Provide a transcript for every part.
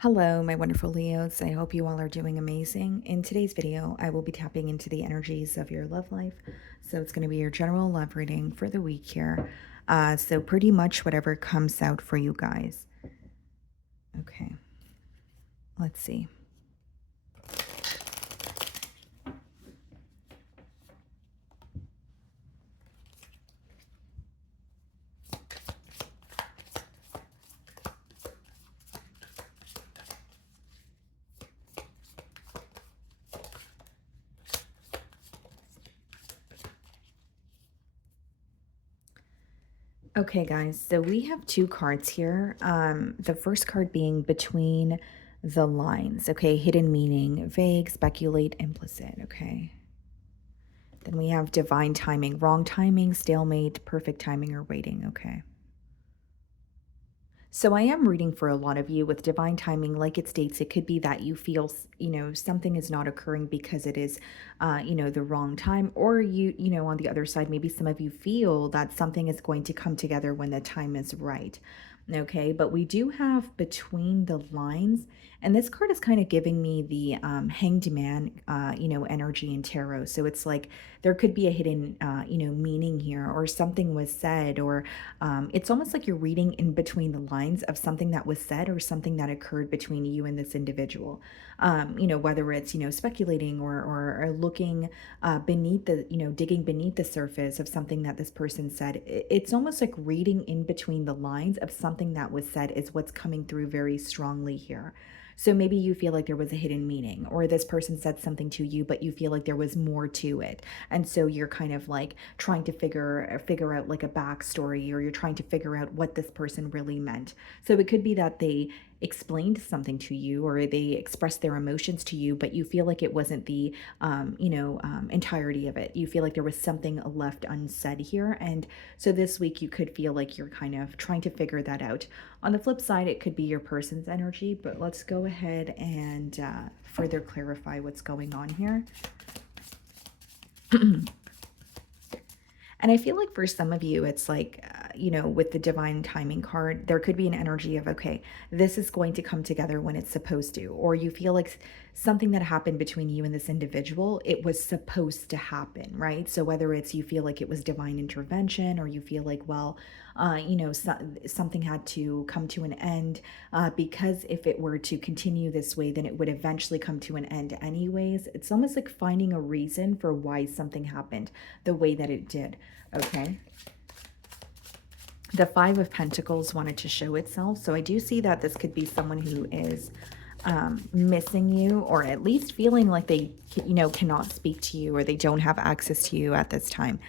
Hello, my wonderful Leos. I hope you all are doing amazing. In today's video, I will be tapping into the energies of your love life. So it's going to be your general love reading for the week here. So pretty much whatever comes out for you guys. Okay, let's see. Okay, guys, so we have two cards here. The first card being between the lines. Okay, hidden meaning, vague, speculate, implicit. Okay. Then we have divine timing, wrong timing, stalemate, perfect timing, or waiting. Okay. So I am reading for a lot of you with divine timing, like it states, it could be that you feel, something is not occurring because it is, the wrong time, or on the other side, maybe some of you feel that something is going to come together when the time is right. Okay, but we do have between the lines, and this card is kind of giving me the hanged man, energy in tarot. So it's like there could be a hidden, meaning here, or something was said, or it's almost like you're reading in between the lines of something that was said or something that occurred between you and this individual. Whether it's, speculating or looking beneath the, digging beneath the surface of something that this person said. It's almost like reading in between the lines of something that was said is what's coming through very strongly here. So maybe you feel like there was a hidden meaning, or this person said something to you, but you feel like there was more to it. And so you're kind of like trying to figure out like a backstory, or you're trying to figure out what this person really meant. So it could be that they explained something to you, or they expressed their emotions to you, but you feel like it wasn't the entirety of it. You feel like there was something left unsaid here. And so this week you could feel like you're kind of trying to figure that out. On the flip side, it could be your person's energy, but let's go ahead and further clarify what's going on here. And I feel like for some of you, it's like, with the divine timing card, there could be an energy of, okay, this is going to come together when it's supposed to. Or you feel like something that happened between you and this individual, it was supposed to happen, right? So whether it's you feel like it was divine intervention, or you feel like, well, something had to come to an end, because if it were to continue this way, then it would eventually come to an end anyways. It's almost like finding a reason for why something happened the way that it did. Okay. The Five of Pentacles wanted to show itself. So I do see that this could be someone who is missing you, or at least feeling like they, cannot speak to you, or they don't have access to you at this time.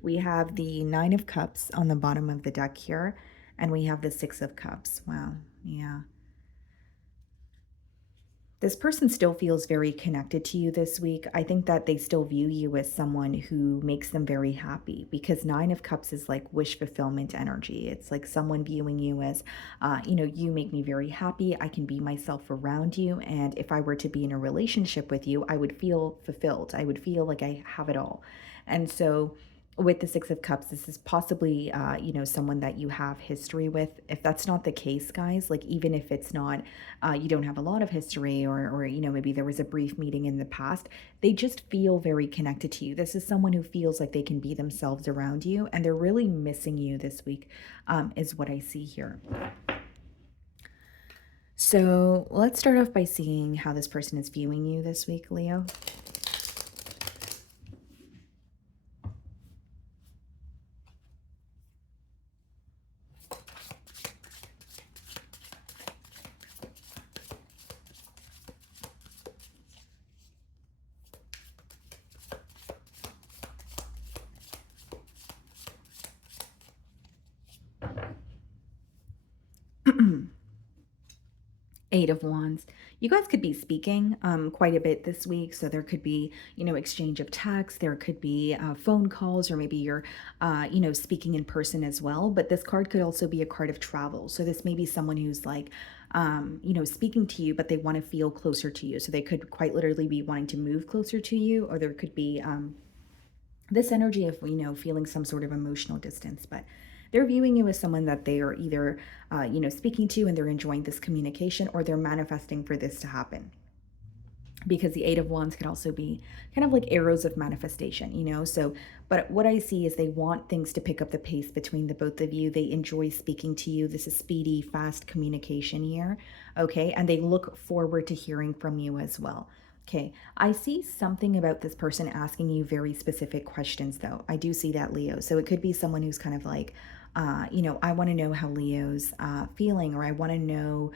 We have the Nine of Cups on the bottom of the deck here, and we have the Six of Cups. Wow. Yeah. This person still feels very connected to you this week. I think that they still view you as someone who makes them very happy, because Nine of Cups is like wish fulfillment energy. It's like someone viewing you as, you make me very happy. I can be myself around you. And if I were to be in a relationship with you, I would feel fulfilled. I would feel like I have it all. And so with the Six of Cups, this is possibly, someone that you have history with. If that's not the case, guys, like even if it's not, you don't have a lot of history, or maybe there was a brief meeting in the past, they just feel very connected to you. This is someone who feels like they can be themselves around you, and they're really missing you this week, is what I see here. So let's start off by seeing how this person is viewing you this week, Leo. 8 of Wands. You guys could be speaking quite a bit this week. So there could be, exchange of texts. There could be phone calls, or maybe you're, speaking in person as well. But this card could also be a card of travel. So this may be someone who's like, speaking to you, but they want to feel closer to you. So they could quite literally be wanting to move closer to you, or there could be this energy of, feeling some sort of emotional distance. But they're viewing you as someone that they are either, speaking to and they're enjoying this communication, or they're manifesting for this to happen, because the Eight of Wands could also be kind of like arrows of manifestation, So, but what I see is they want things to pick up the pace between the both of you. They enjoy speaking to you. This is speedy, fast communication here. Okay. And they look forward to hearing from you as well. Okay. I see something about this person asking you very specific questions, though. I do see that, Leo. So it could be someone who's kind of like, I want to know how Leo's feeling, or I want to know,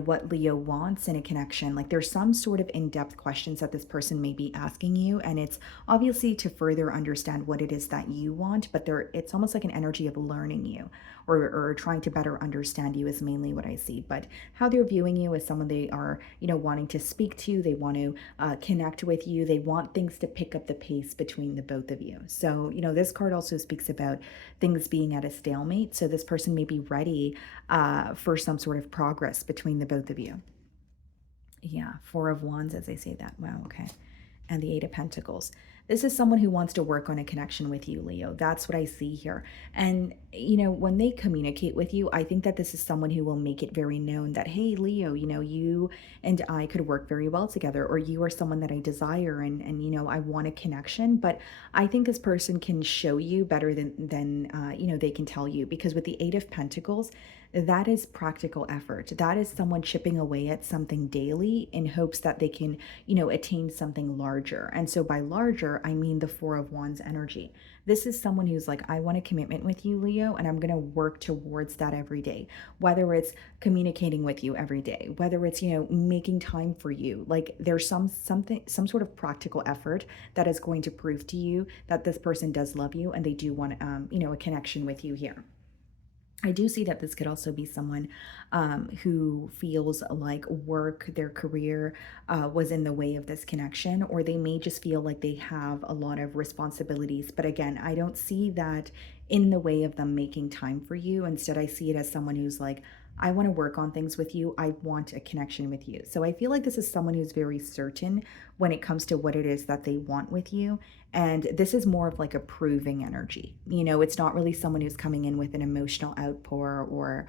what Leo wants in a connection. Like there's some sort of in depth questions that this person may be asking you. And it's obviously to further understand what it is that you want, but it's almost like an energy of learning you, or trying to better understand you is mainly what I see. But how they're viewing you as someone they are, wanting to speak to, they want to connect with you, they want things to pick up the pace between the both of you. So, this card also speaks about things being at a stalemate. So this person may be ready for some sort of progress between the both of you. Yeah, Four of Wands as I say that. Wow, okay. And the Eight of Pentacles. This is someone who wants to work on a connection with you, Leo. That's what I see here. And, when they communicate with you, I think that this is someone who will make it very known that, hey, Leo, you and I could work very well together, or you are someone that I desire, and I want a connection. But I think this person can show you better than they can tell you, because with the Eight of Pentacles, that is practical effort. That is someone chipping away at something daily in hopes that they can, attain something larger. And so by larger, I mean the Four of Wands energy. This is someone who's like, I want a commitment with you, Leo, and I'm going to work towards that every day. Whether it's communicating with you every day, whether it's, making time for you. Like there's some sort of practical effort that is going to prove to you that this person does love you and they do want, a connection with you here. I do see that this could also be someone who feels like work, their career was in the way of this connection, or they may just feel like they have a lot of responsibilities. But again, I don't see that in the way of them making time for you. Instead, I see it as someone who's like, I want to work on things with you. I want a connection with you. So I feel like this is someone who's very certain when it comes to what it is that they want with you. And this is more of like a proving energy. It's not really someone who's coming in with an emotional outpour, or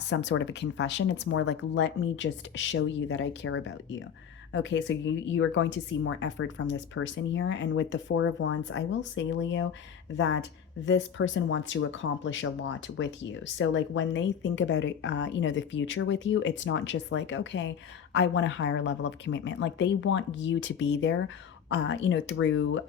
some sort of a confession. It's more like, let me just show you that I care about you. Okay, so you are going to see more effort from this person here. And with the Four of Wands, I will say, Leo, that this person wants to accomplish a lot with you. So like when they think about it, the future with you, it's not just like, okay, I want a higher level of commitment. Like they want you to be there, through,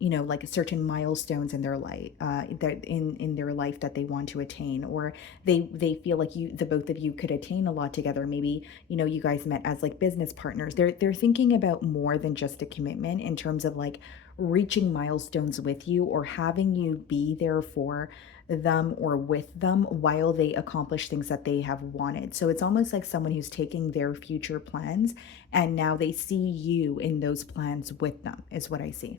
like certain milestones in their life, that in their life that they want to attain, or they feel like the both of you could attain a lot together. Maybe, you guys met as like business partners. They're thinking about more than just a commitment in terms of like reaching milestones with you, or having you be there for them or with them while they accomplish things that they have wanted. So it's almost like someone who's taking their future plans and now they see you in those plans with them, is what I see.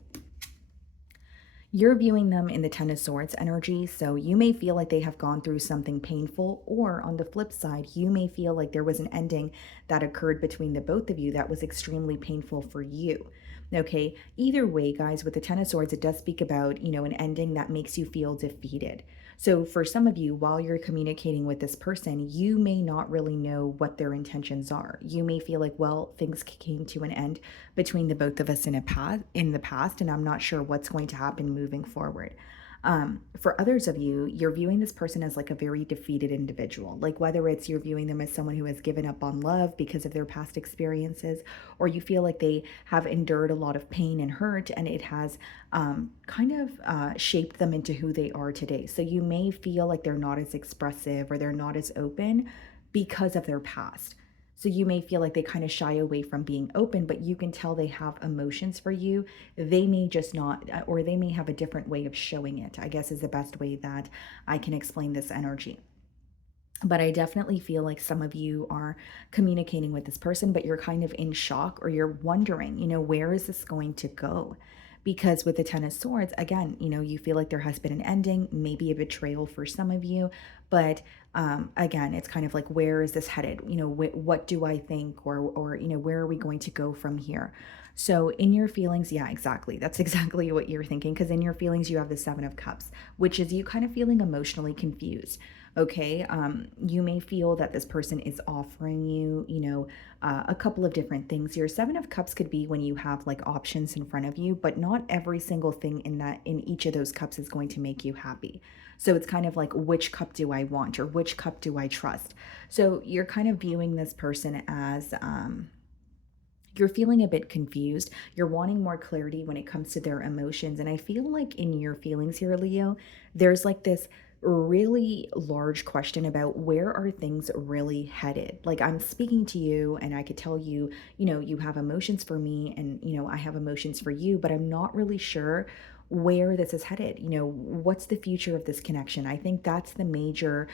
You're viewing them in the Ten of Swords energy, so you may feel like they have gone through something painful, or on the flip side, you may feel like there was an ending that occurred between the both of you that was extremely painful for you. Okay, either way, guys, with the Ten of Swords, it does speak about, an ending that makes you feel defeated. So for some of you, while you're communicating with this person, you may not really know what their intentions are. You may feel like, well, things came to an end between the both of us in the past, and I'm not sure what's going to happen moving forward. For others of you, you're viewing this person as like a very defeated individual. Like whether it's you're viewing them as someone who has given up on love because of their past experiences, or you feel like they have endured a lot of pain and hurt, and it has kind of shaped them into who they are today. So you may feel like they're not as expressive, or they're not as open because of their past. So you may feel like they kind of shy away from being open, but you can tell they have emotions for you. They may just not, or they may have a different way of showing it, I guess is the best way that I can explain this energy. But I definitely feel like some of you are communicating with this person, but you're kind of in shock, or you're wondering, where is this going to go? because with the Ten of Swords, again, you feel like there has been an ending, maybe a betrayal for some of you, but again, it's kind of like, where is this headed? What do I think, or where are we going to go from here? So in your feelings, yeah, exactly. That's exactly what you're thinking. Because in your feelings, you have the Seven of Cups, which is you kind of feeling emotionally confused. Okay. You may feel that this person is offering you, a couple of different things. Your Seven of Cups could be when you have like options in front of you, but not every single thing in each of those cups is going to make you happy. So it's kind of like, which cup do I want, or which cup do I trust? So you're kind of viewing this person as, you're feeling a bit confused. You're wanting more clarity when it comes to their emotions. And I feel like in your feelings here, Leo, there's like this really large question about, where are things really headed? Like, I'm speaking to you and I could tell you, you have emotions for me, and, I have emotions for you, but I'm not really sure where this is headed. What's the future of this connection? I think that's the major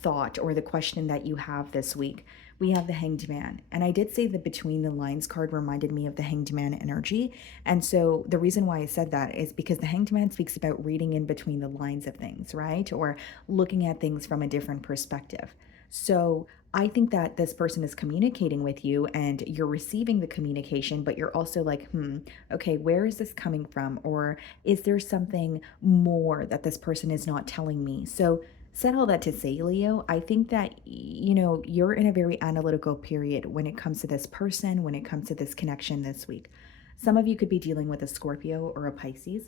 thought, or the question that you have this week. We have the Hanged Man. And I did say the Between the Lines card reminded me of the Hanged Man energy. And so the reason why I said that is because the Hanged Man speaks about reading in between the lines of things, right? Or looking at things from a different perspective. So I think that this person is communicating with you and you're receiving the communication, but you're also like, okay, where is this coming from? Or is there something more that this person is not telling me? So said all that to say, Leo, I think that, you're in a very analytical period when it comes to this person, when it comes to this connection this week. Some of you could be dealing with a Scorpio or a Pisces.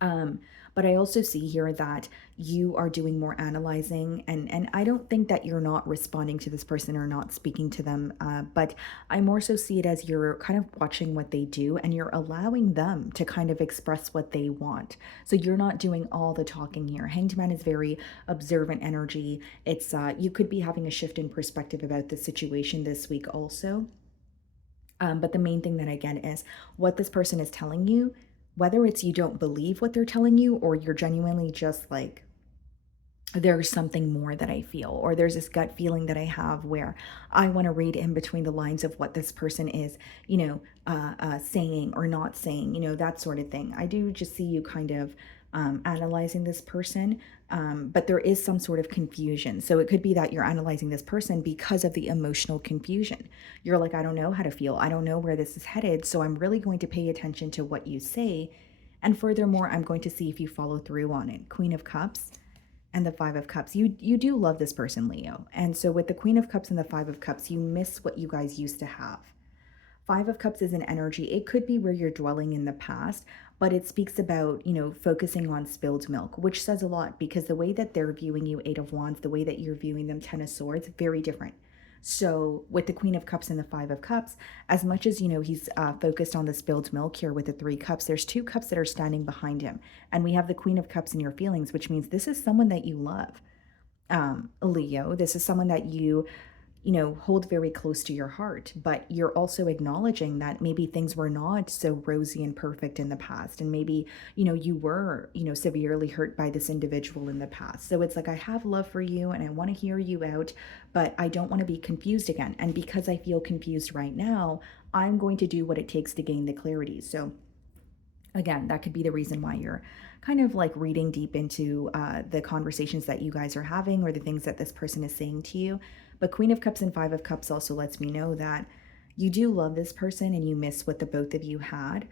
Um, but I also see here that you are doing more analyzing, and I don't think that you're not responding to this person or not speaking to them. But I more so see it as you're kind of watching what they do and you're allowing them to kind of express what they want. So you're not doing all the talking here. Hanged Man is very observant energy. It's you could be having a shift in perspective about the situation this week also. But the main thing that I get is what this person is telling you, whether it's you don't believe what they're telling you, or you're genuinely just like, there's something more that I feel, or there's this gut feeling that I have where I want to read in between the lines of what this person is, saying or not saying, that sort of thing. I do just see you kind of analyzing this person, but there is some sort of confusion. So it could be that you're analyzing this person because of the emotional confusion. You're like, I don't know how to feel. I don't know where this is headed. So I'm really going to pay attention to what you say. And furthermore, I'm going to see if you follow through on it. Queen of Cups and the Five of Cups. You do love this person, Leo. And so with the Queen of Cups and the Five of Cups, you miss what you guys used to have. Five of Cups is an energy. It could be where you're dwelling in the past, but it speaks about, focusing on spilled milk, which says a lot, because the way that they're viewing you, Eight of Wands, the way that you're viewing them, Ten of Swords, very different. So with the Queen of Cups and the Five of Cups, as much as, he's focused on the spilled milk here with the Three Cups, there's two cups that are standing behind him. And we have the Queen of Cups in your feelings, which means this is someone that you love. Leo, this is someone that you hold very close to your heart, but you're also acknowledging that maybe things were not so rosy and perfect in the past. And maybe, you were, severely hurt by this individual in the past. So it's like, I have love for you and I want to hear you out, but I don't want to be confused again. And because I feel confused right now, I'm going to do what it takes to gain the clarity. So again, that could be the reason why you're kind of like reading deep into the conversations that you guys are having, or the things that this person is saying to you. But Queen of Cups and Five of Cups also lets me know that you do love this person and you miss what the both of you had.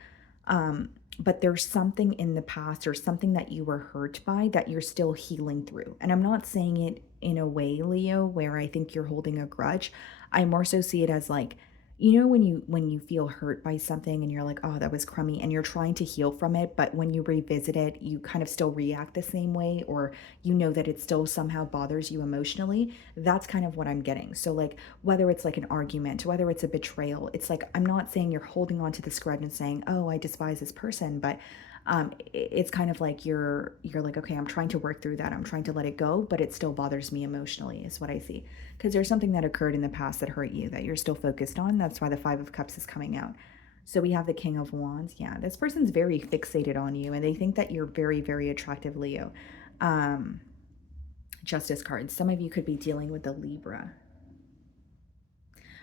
But there's something in the past, or something that you were hurt by, that you're still healing through. And I'm not saying it in a way, Leo, where I think you're holding a grudge. I more so see it as like, when you feel hurt by something and you're like, oh, that was crummy, and you're trying to heal from it, but when you revisit it, you kind of still react the same way, or that it still somehow bothers you emotionally. That's kind of what I'm getting. So like, whether it's like an argument, whether it's a betrayal, it's like, I'm not saying you're holding on to this grudge and saying, oh, I despise this person, but it's kind of like you're like, okay, I'm trying to work through that, I'm trying to let it go, but it still bothers me emotionally, is what I see. Because there's something that occurred in the past that hurt you, that you're still focused on. That's why the Five of Cups is coming out. So we have the King of Wands. Yeah, this person's very fixated on you, and they think that you're very, very attractive, Leo. um Justice cards. Some of you could be dealing with the Libra.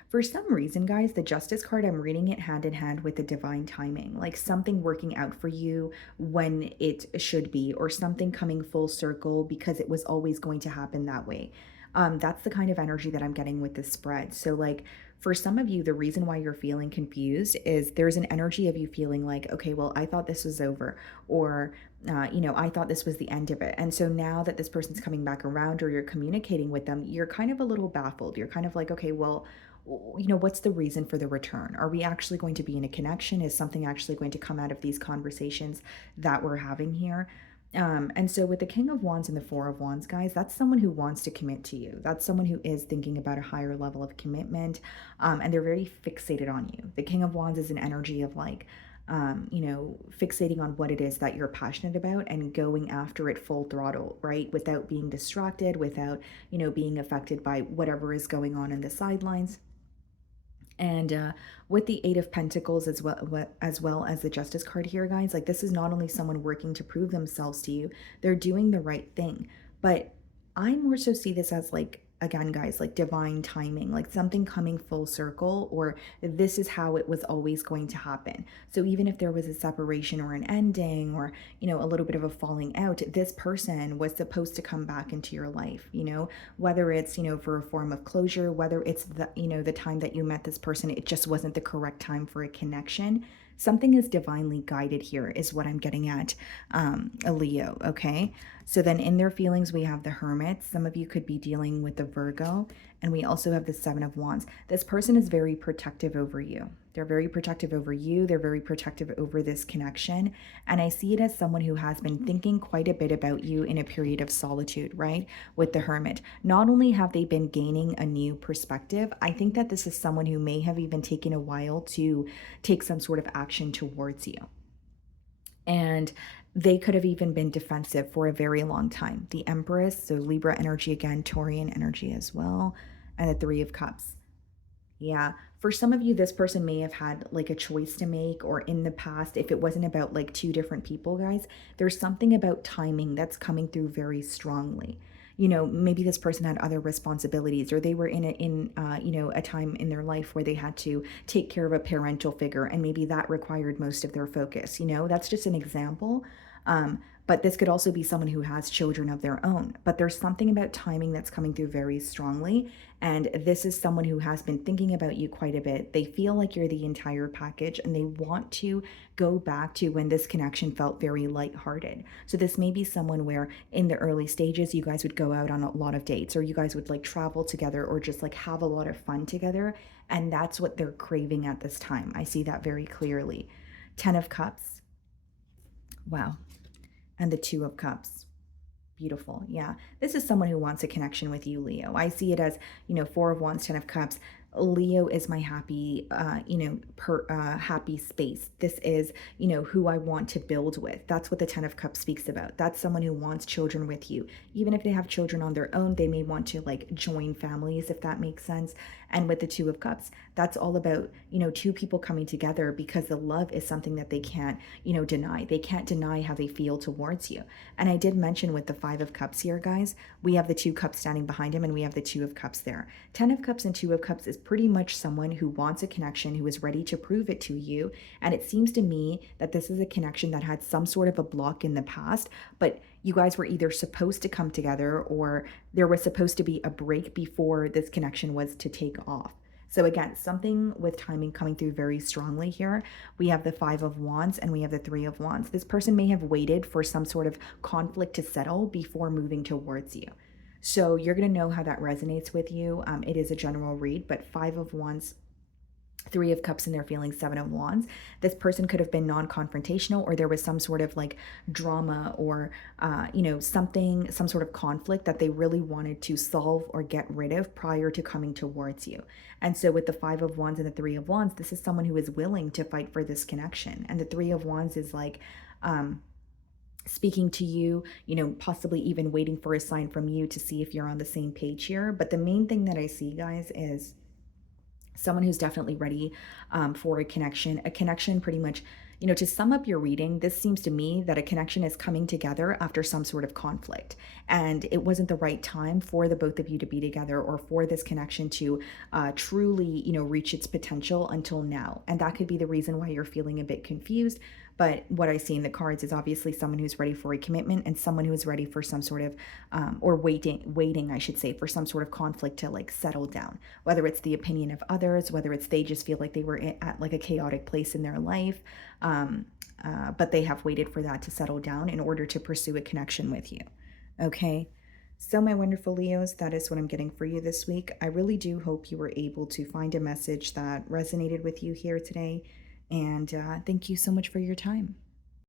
For some reason, guys, the Justice card, I'm reading it hand in hand with the divine timing, like something working out for you when it should be, or something coming full circle because it was always going to happen that way. That's the kind of energy that I'm getting with this spread. So, like, for some of you, the reason why you're feeling confused is there's an energy of you feeling like, okay, well, I thought this was over, or I thought this was the end of it. And so now that this person's coming back around or you're communicating with them, you're kind of a little baffled. You're kind of like, okay, well, what's the reason for the return? Are we actually going to be in a connection? Is something actually going to come out of these conversations that we're having here? And so with the King of Wands and the Four of Wands, guys, that's someone who wants to commit to you. That's someone who is thinking about a higher level of commitment, and they're very fixated on you. The King of Wands is an energy of like, fixating on what it is that you're passionate about and going after it full throttle, right? Without being distracted, without, being affected by whatever is going on in the sidelines. And with the Eight of Pentacles as well as the Justice card here, guys, like this is not only someone working to prove themselves to you, they're doing the right thing. But I more so see this as like, again, guys, like divine timing, like something coming full circle, or this is how it was always going to happen. So even if there was a separation or an ending, or, a little bit of a falling out, this person was supposed to come back into your life, whether it's, for a form of closure, whether it's the time that you met this person, it just wasn't the correct time for a connection. Something is divinely guided here, is what I'm getting at, a Leo, okay? So then in their feelings, we have the Hermit. Some of you could be dealing with the Virgo, and we also have the Seven of Wands. This person is very protective over you. They're very protective over you. They're very protective over this connection. And I see it as someone who has been thinking quite a bit about you in a period of solitude, right? With the Hermit. Not only have they been gaining a new perspective, I think that this is someone who may have even taken a while to take some sort of action towards you. And they could have even been defensive for a very long time. The Empress, so Libra energy again, Taurian energy as well, and the Three of Cups. Yeah. For some of you, this person may have had like a choice to make, or in the past, if it wasn't about like two different people, guys, there's something about timing that's coming through very strongly. Maybe this person had other responsibilities, or they were in a time in their life where they had to take care of a parental figure, and maybe that required most of their focus. That's just an example. But this could also be someone who has children of their own. But there's something about timing that's coming through very strongly. And this is someone who has been thinking about you quite a bit. They feel like you're the entire package, and they want to go back to when this connection felt very lighthearted. So this may be someone where in the early stages, you guys would go out on a lot of dates, or you guys would like travel together, or just like have a lot of fun together. And that's what they're craving at this time. I see that very clearly. 10 of Cups. Wow. And the Two of Cups. Beautiful. Yeah. This is someone who wants a connection with you, Leo. I see it as, Four of Wands, 10 of Cups. Leo is my happy, happy space. This is, who I want to build with. That's what the 10 of Cups speaks about. That's someone who wants children with you. Even if they have children on their own, they may want to like join families, if that makes sense. And with the Two of Cups, that's all about, two people coming together, because the love is something that they can't, deny. They can't deny how they feel towards you. And I did mention with the Five of Cups here, guys, we have the Two Cups standing behind him, and we have the Two of Cups there. 10 of Cups and Two of Cups is pretty much someone who wants a connection, who is ready to prove it to you. And it seems to me that this is a connection that had some sort of a block in the past, but you guys were either supposed to come together, or there was supposed to be a break before this connection was to take off. So again, something with timing coming through very strongly here. We have the Five of Wands and we have the Three of Wands. This person may have waited for some sort of conflict to settle before moving towards you. So you're going to know how that resonates with you. It is a general read, but Five of Wands, Three of Cups in their feelings, Seven of Wands. This person could have been non-confrontational, or there was some sort of like drama, or, some sort of conflict that they really wanted to solve or get rid of prior to coming towards you. And so with the Five of Wands and the Three of Wands, this is someone who is willing to fight for this connection. And the Three of Wands is like, speaking to you, possibly even waiting for a sign from you to see if you're on the same page here. But the main thing that I see, guys, is someone who's definitely ready for a connection. A connection, pretty much, to sum up your reading, this seems to me that a connection is coming together after some sort of conflict. And it wasn't the right time for the both of you to be together, or for this connection to truly, reach its potential until now. And that could be the reason why you're feeling a bit confused. But what I see in the cards is obviously someone who's ready for a commitment, and someone who is ready for some sort of, or waiting, I should say, for some sort of conflict to like settle down, whether it's the opinion of others, whether it's they just feel like they were at like a chaotic place in their life. Um, but they have waited for that to settle down in order to pursue a connection with you. Okay. So, my wonderful Leos, that is what I'm getting for you this week. I really do hope you were able to find a message that resonated with you here today. And thank you so much for your time.